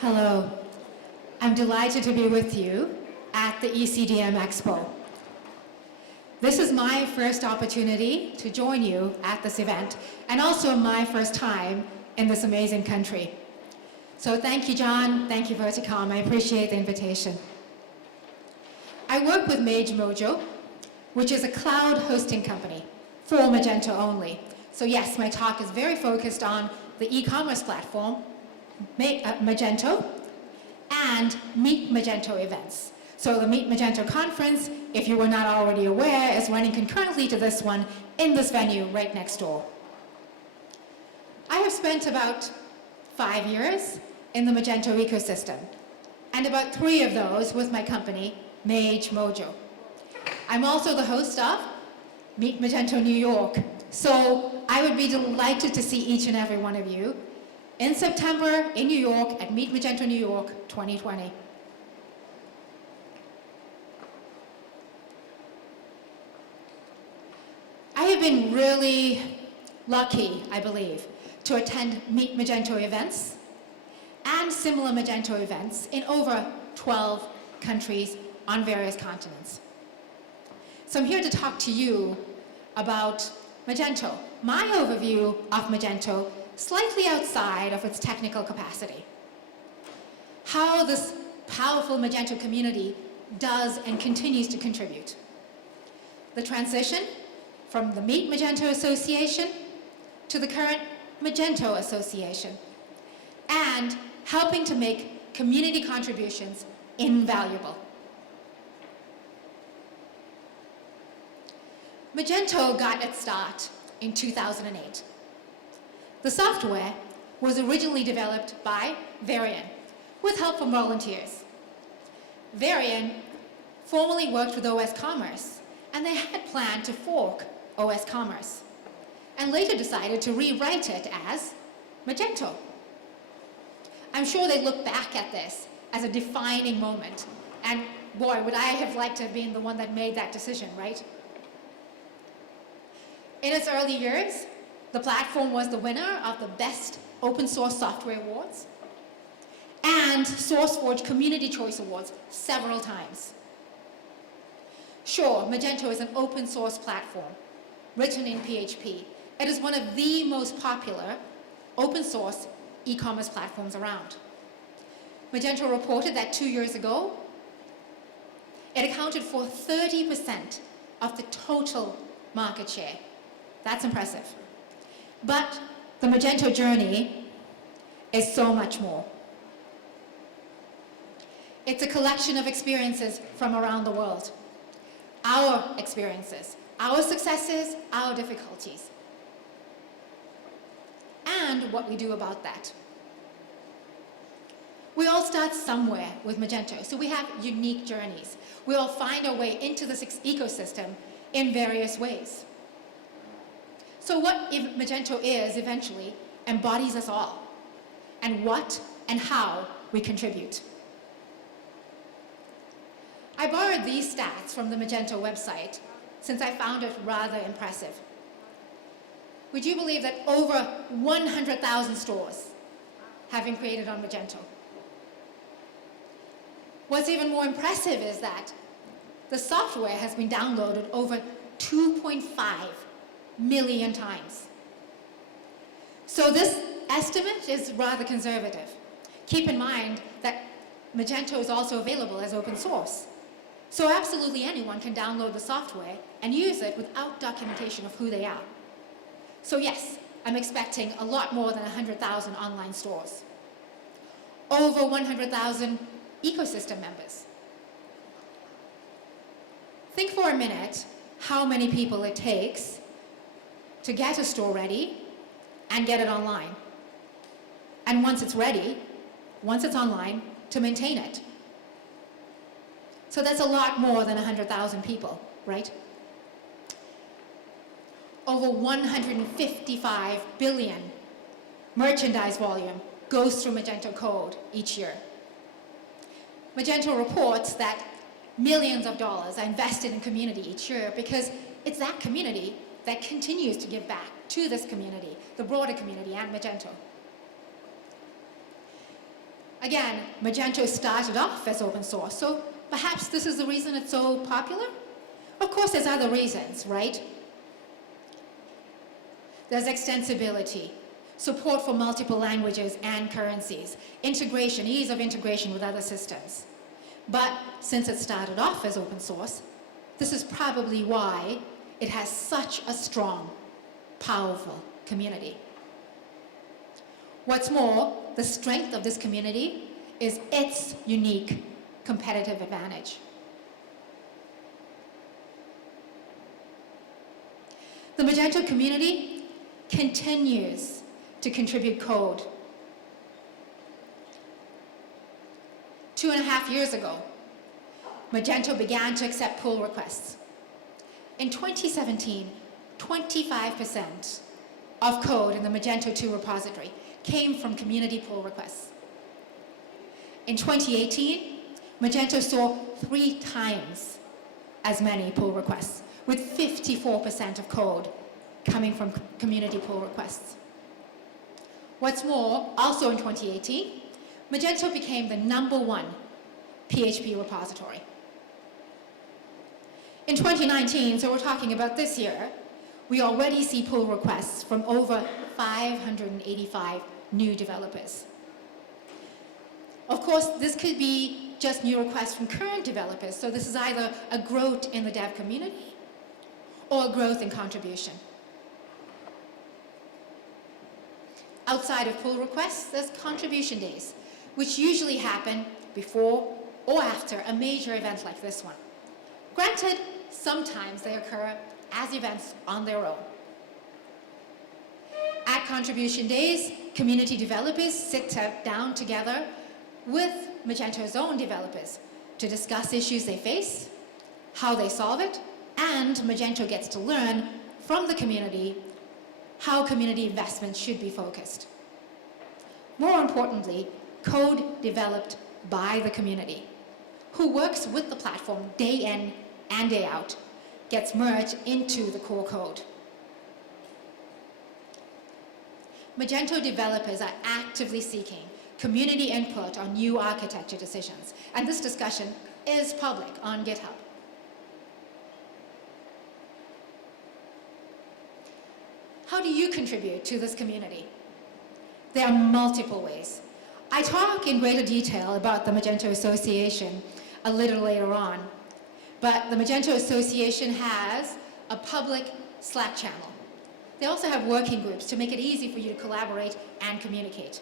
Hello. I'm delighted to be with you at the ECDM Expo. This is my first opportunity to join you at this event, and also my first time in this amazing country. So thank you, John. Thank you, Verticom. I appreciate the invitation. I work with MageMojo, which is a cloud hosting company for Magento only. So yes, my talk is very focused on the e-commerce platform, Magento, and Meet Magento events. So the Meet Magento conference, if you were not already aware, is running concurrently to this one in this venue right next door. I have spent about 5 years in the Magento ecosystem, and about 3 of those with my company, MageMojo. I'm also the host of Meet Magento New York, so I would be delighted to see each and every one of you in September in New York at Meet Magento New York 2020. I have been really lucky, I believe, to attend Meet Magento events and similar Magento events in over 12 countries on various continents. So I'm here to talk to you about Magento, my overview of Magento, slightly outside of its technical capacity. How this powerful Magento community does and continues to contribute. The transition from the Meet Magento Association to the current Magento Association, and helping to make community contributions invaluable. Magento got its start in 2008. The software was originally developed by Varian with help from volunteers. Varian formerly worked with OS Commerce, and they had planned to fork OS Commerce, and later decided to rewrite it as Magento. I'm sure they look back at this as a defining moment, and boy, would I have liked to have been the one that made that decision, right? In its early years, the platform was the winner of the Best Open Source Software Awards and SourceForge Community Choice Awards several times. Sure, Magento is an open source platform written in PHP. It is one of the most popular open source e-commerce platforms around. Magento reported that 2 years ago, it accounted for 30% of the total market share. That's impressive. But the Magento Journey is so much more. It's a collection of experiences from around the world. Our experiences, our successes, our difficulties, and what we do about that. We all start somewhere with Magento, so we have unique journeys. We all find our way into this ecosystem in various ways. So what Magento is eventually embodies us all, and what and how we contribute. I borrowed these stats from the Magento website since I found it rather impressive. Would you believe that over 100,000 stores have been created on Magento? What's even more impressive is that the software has been downloaded over 2.5 million times. So this estimate is rather conservative. Keep in mind that Magento is also available as open source. So absolutely anyone can download the software and use it without documentation of who they are. So yes, I'm expecting a lot more than 100,000 online stores. Over 100,000 ecosystem members. Think for a minute how many people it takes to get a store ready and get it online. And once it's ready, once it's online, to maintain it. So that's a lot more than 100,000 people, right? Over 155 billion merchandise volume goes through Magento code each year. Magento reports that millions of dollars are invested in community each year because it's that community that continues to give back to this community, the broader community, and Magento. Again, Magento started off as open source, so perhaps this is the reason it's so popular? Of course, there's other reasons, right? There's extensibility, support for multiple languages and currencies, integration, ease of integration with other systems. But since it started off as open source, this is probably why it has such a strong, powerful community. What's more, the strength of this community is its unique competitive advantage. The Magento community continues to contribute code. 2.5 years ago, Magento began to accept pull requests. In 2017, 25% of code in the Magento 2 repository came from community pull requests. In 2018, Magento saw 3 times as many pull requests, with 54% of code coming from community pull requests. What's more, also in 2018, Magento became the #1 PHP repository. In 2019, so we're talking about this year, we already see pull requests from over 585 new developers. Of course, this could be just new requests from current developers, so this is either a growth in the dev community or a growth in contribution. Outside of pull requests, there's contribution days, which usually happen before or after a major event like this one. Granted, sometimes they occur as events on their own. At contribution days, community developers sit down together with Magento's own developers to discuss issues they face, how they solve it, and Magento gets to learn from the community how community investment should be focused. More importantly, code developed by the community, who works with the platform day in and day out, gets merged into the core code. Magento developers are actively seeking community input on new architecture decisions, and this discussion is public on GitHub. How do you contribute to this community? There are multiple ways. I talk in greater detail about the Magento Association a little later on, but the Magento Association has a public Slack channel. They also have working groups to make it easy for you to collaborate and communicate.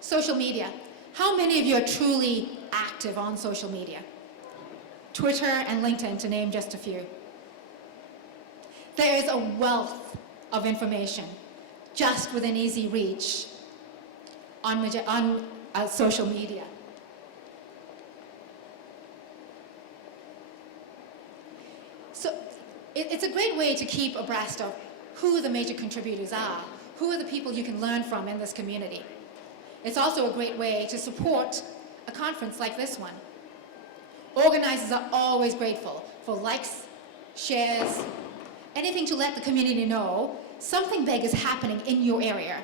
Social media. How many of you are truly active on social media? Twitter and LinkedIn, to name just a few. There is a wealth of information just within easy reach on social media. So it's a great way to keep abreast of who the major contributors are, who are the people you can learn from in this community. It's also a great way to support a conference like this one. Organizers are always grateful for likes, shares, anything to let the community know something big is happening in your area,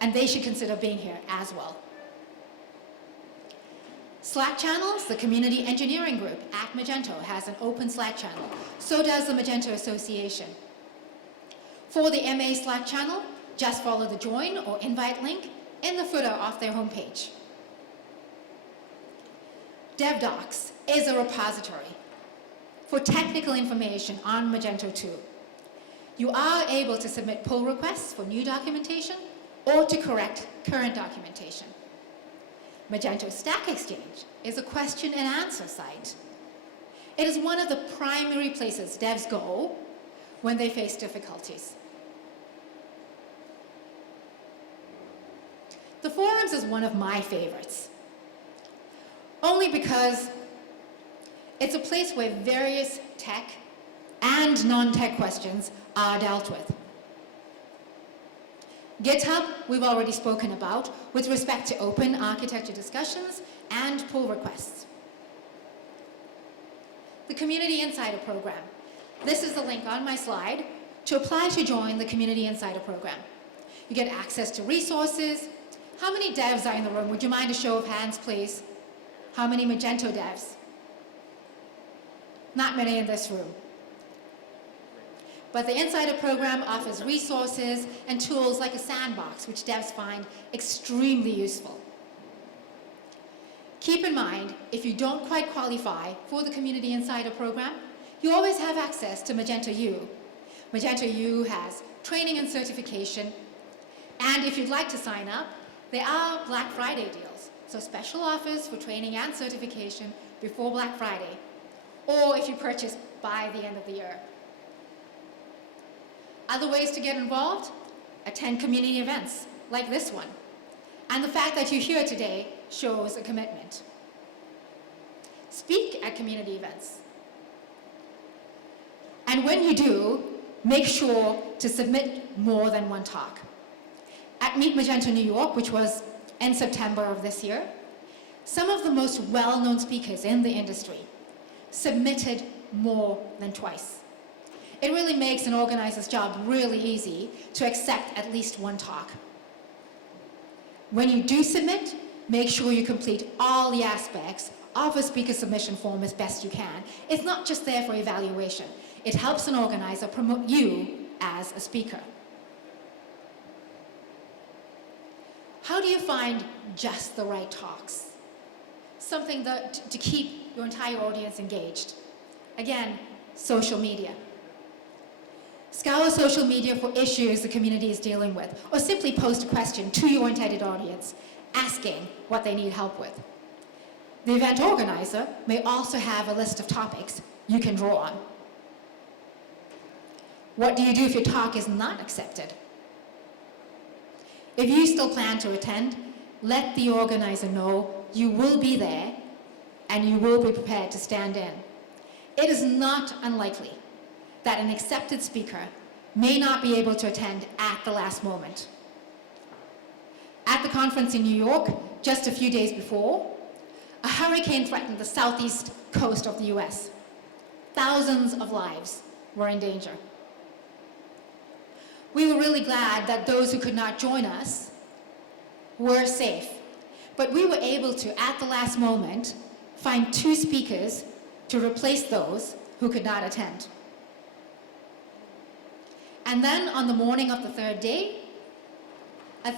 and they should consider being here as well. Slack channels, the community engineering group at Magento has an open Slack channel. So does the Magento Association. For the MA Slack channel, just follow the join or invite link in the footer of their homepage. DevDocs is a repository for technical information on Magento 2. You are able to submit pull requests for new documentation or to correct current documentation. Magento Stack Exchange is a question and answer site. It is one of the primary places devs go when they face difficulties. The forums is one of my favorites, only because it's a place where various tech and non-tech questions are dealt with. GitHub, we've already spoken about with respect to open architecture discussions and pull requests. The Community Insider Program. This is the link on my slide to apply to join the Community Insider Program. You get access to resources, How many devs are in the room? Would you mind a show of hands, please? How many Magento devs? Not many in this room. But the Insider program offers resources and tools like a sandbox, which devs find extremely useful. Keep in mind, if you don't quite qualify for the Community Insider program, you always have access to Magento U. Magento U has training and certification, and if you'd like to sign up, there are Black Friday deals, so special offers for training and certification before Black Friday, or if you purchase by the end of the year. Other ways to get involved? Attend community events like this one. And the fact that you're here today shows a commitment. Speak at community events. And when you do, make sure to submit more than one talk. At Meet Magento New York, which was in September of this year, some of the most well-known speakers in the industry submitted more than twice. It really makes an organizer's job really easy to accept at least one talk. When you do submit, make sure you complete all the aspects of a speaker submission form as best you can. It's not just there for evaluation. It helps an organizer promote you as a speaker. How do you find just the right talks? Something to keep your entire audience engaged. Again, social media. Scour social media for issues the community is dealing with, or simply post a question to your intended audience, asking what they need help with. The event organizer may also have a list of topics you can draw on. What do you do if your talk is not accepted? If you still plan to attend, let the organizer know you will be there and you will be prepared to stand in. It is not unlikely that an accepted speaker may not be able to attend at the last moment. At the conference in New York, just a few days before, a hurricane threatened the southeast coast of the US. Thousands of lives were in danger. We were really glad that those who could not join us were safe, but we were able to, at the last moment, find 2 speakers to replace those who could not attend. And then on the morning of the third day, on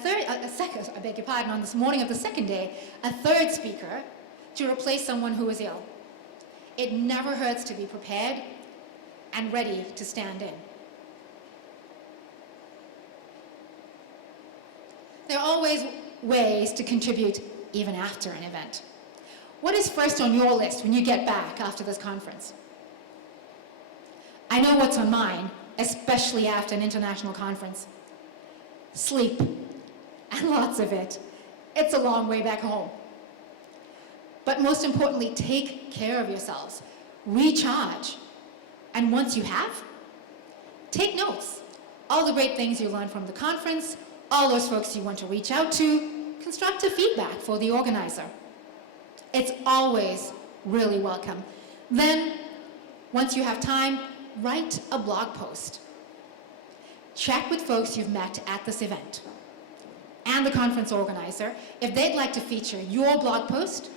this morning of the second day, a third speaker to replace someone who was ill. It never hurts to be prepared and ready to stand in. There are always ways to contribute even after an event. What is first on your list when you get back after this conference? I know what's on mine, especially after an international conference. Sleep, and lots of it. It's a long way back home. But most importantly, take care of yourselves. Recharge. And once you have, take notes. All the great things you learned from the conference, all those folks you want to reach out to, constructive feedback for the organizer. It's always really welcome. Then, once you have time, write a blog post. Check with folks you've met at this event and the conference organizer if they'd like to feature your blog post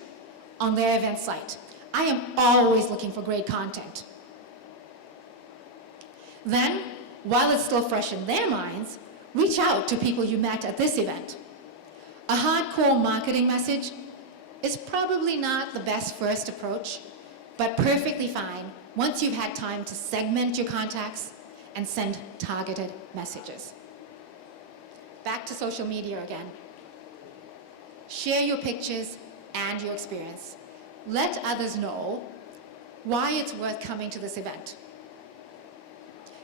on their event site. I am always looking for great content. Then, while it's still fresh in their minds, reach out to people you met at this event. A hardcore marketing message is probably not the best first approach, but perfectly fine once you've had time to segment your contacts and send targeted messages. Back to social media again. Share your pictures and your experience. Let others know why it's worth coming to this event.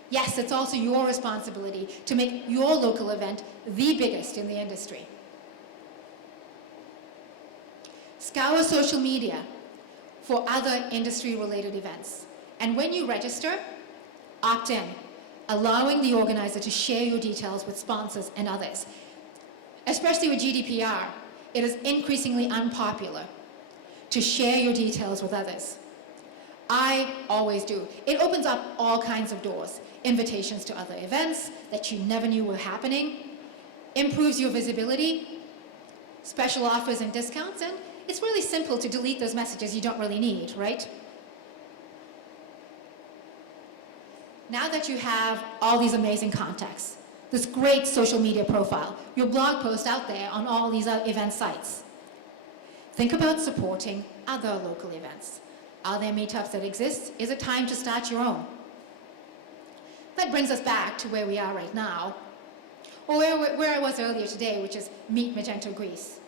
Yes, it's also your responsibility to make your local event the biggest in the industry. Scour social media for other industry-related events. And when you register, opt in, allowing the organizer to share your details with sponsors and others. Especially with GDPR, it is increasingly unpopular to share your details with others. I always do. It opens up all kinds of doors. Invitations to other events that you never knew were happening, improves your visibility, special offers and discounts, and it's really simple to delete those messages you don't really need, right? Now that you have all these amazing contacts, this great social media profile, your blog post out there on all these event sites, think about supporting other local events. Are there meetups that exist? Is it time to start your own? That brings us back to where we are right now, or where I was earlier today, which is Meet Magento Greece.